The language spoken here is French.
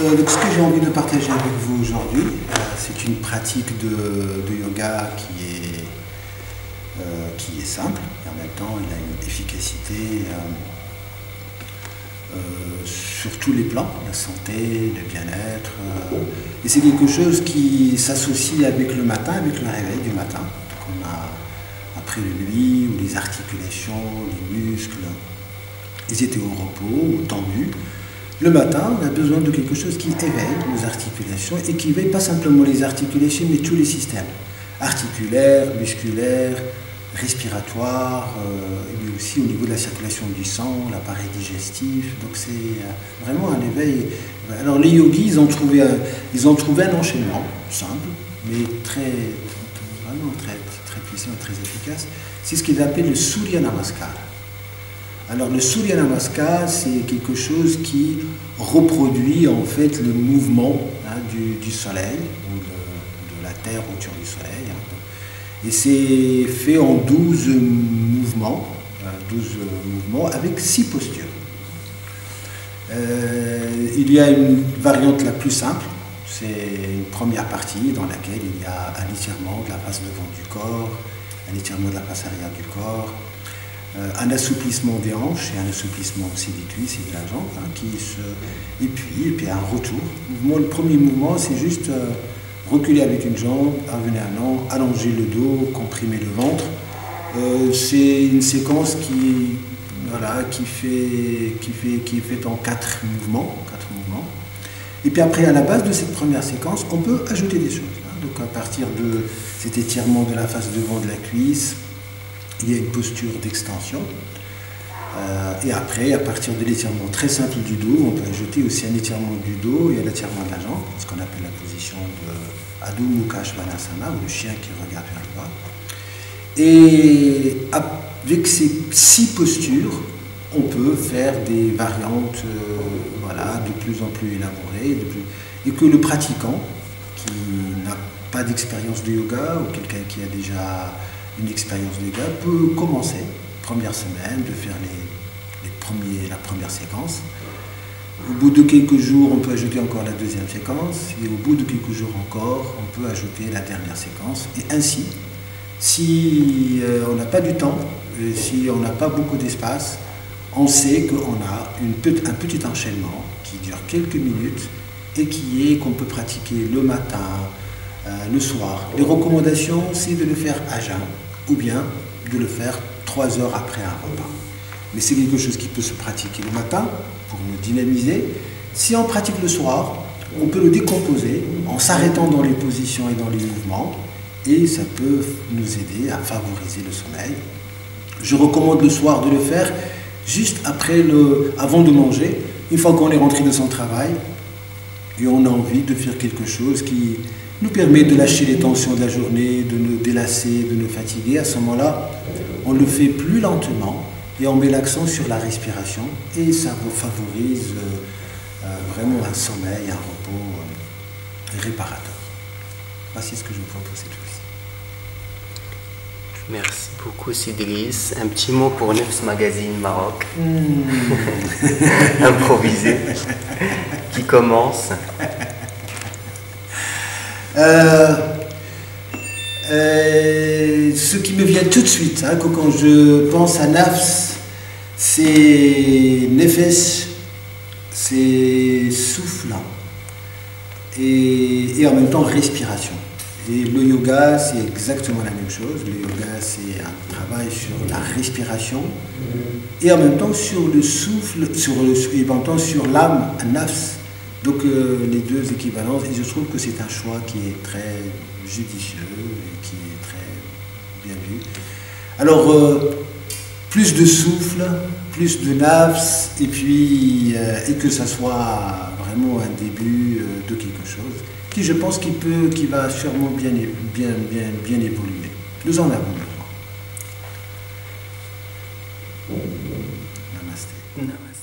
Donc, ce que j'ai envie de partager avec vous aujourd'hui, c'est une pratique de yoga qui est simple et en même temps il a une efficacité sur tous les plans, la santé, le bien-être. Et c'est quelque chose qui s'associe avec le matin, avec le réveil du matin. Donc on a, après le nuit, où les articulations, les muscles, ils étaient au repos, ou tendus. Le matin, on a besoin de quelque chose qui éveille nos articulations et qui éveille pas simplement les articulations, mais tous les systèmes articulaires, musculaires, respiratoires, mais aussi au niveau de la circulation du sang, l'appareil digestif. Donc c'est vraiment un éveil. Alors les yogis, ils ont trouvé un enchaînement simple, mais vraiment très puissant et très efficace. C'est ce qu'ils appellent le Surya Namaskar. Alors le Surya Namaskar, c'est quelque chose qui reproduit en fait le mouvement du soleil, ou de la terre autour du soleil. Et c'est fait en 12 mouvements avec 6 postures. Il y a une variante la plus simple, c'est une première partie dans laquelle il y a un étirement de la face devant du corps, un étirement de la face arrière du corps, un assouplissement des hanches et un assouplissement aussi des cuisses et de la jambe, et puis un retour. Le premier mouvement, c'est juste reculer avec une jambe, revenir un an, allonger le dos, comprimer le ventre. C'est une séquence qui est faite en 4 mouvements. Et puis après, à la base de cette première séquence, on peut ajouter des choses. Donc à partir de cet étirement de la face devant de la cuisse, il y a une posture d'extension. Et après, à partir de l'étirement très simple du dos, on peut ajouter aussi un étirement du dos et un étirement de la jambe, ce qu'on appelle la position de Adho Mukha Svanasana, ou le chien qui regarde vers le bas. Et avec ces 6 postures, on peut faire des variantes de plus en plus élaborées, et que le pratiquant, qui n'a pas d'expérience de yoga, ou quelqu'un qui a déjà une expérience de yoga, peut commencer, première semaine, de faire la première séquence. Au bout de quelques jours, on peut ajouter encore la deuxième séquence, et au bout de quelques jours encore, on peut ajouter la dernière séquence. Et ainsi, si on n'a pas du temps, si on n'a pas beaucoup d'espace, on sait qu'on a un petit enchaînement qui dure quelques minutes et qu'on peut pratiquer le matin, le soir. Les recommandations, c'est de le faire à jeun ou bien de le faire 3 heures après un repas. Mais c'est quelque chose qui peut se pratiquer le matin pour nous dynamiser. Si on pratique le soir, on peut le décomposer en s'arrêtant dans les positions et dans les mouvements, et ça peut nous aider à favoriser le sommeil. Je recommande le soir de le faire juste avant de manger, une fois qu'on est rentré de son travail et on a envie de faire quelque chose qui nous permet de lâcher les tensions de la journée, de nous délasser, de nous fatiguer. À ce moment-là, on le fait plus lentement et on met l'accent sur la respiration, et ça vous favorise vraiment un sommeil, un repos réparateur. Voici ce que je vous propose cette fois-ci. Merci beaucoup Sidris. Un petit mot pour Nefs Magazine Maroc. Improvisé. Qui commence. Ce qui me vient tout de suite, quand je pense à Nafs, c'est Nefesh, c'est souffle et en même temps respiration. Et le yoga, c'est exactement la même chose. Le yoga, c'est un travail sur la respiration et en même temps sur le souffle, et en même temps sur l'âme, Nafs. Donc les deux équivalences, et je trouve que c'est un choix qui est très judicieux et qui est très bien vu. Alors, plus de souffle, plus de nafs, et que ça soit vraiment un début de quelque chose qui, je pense, qui va sûrement bien évoluer. Nous en avons besoin. Namasté. Namasté.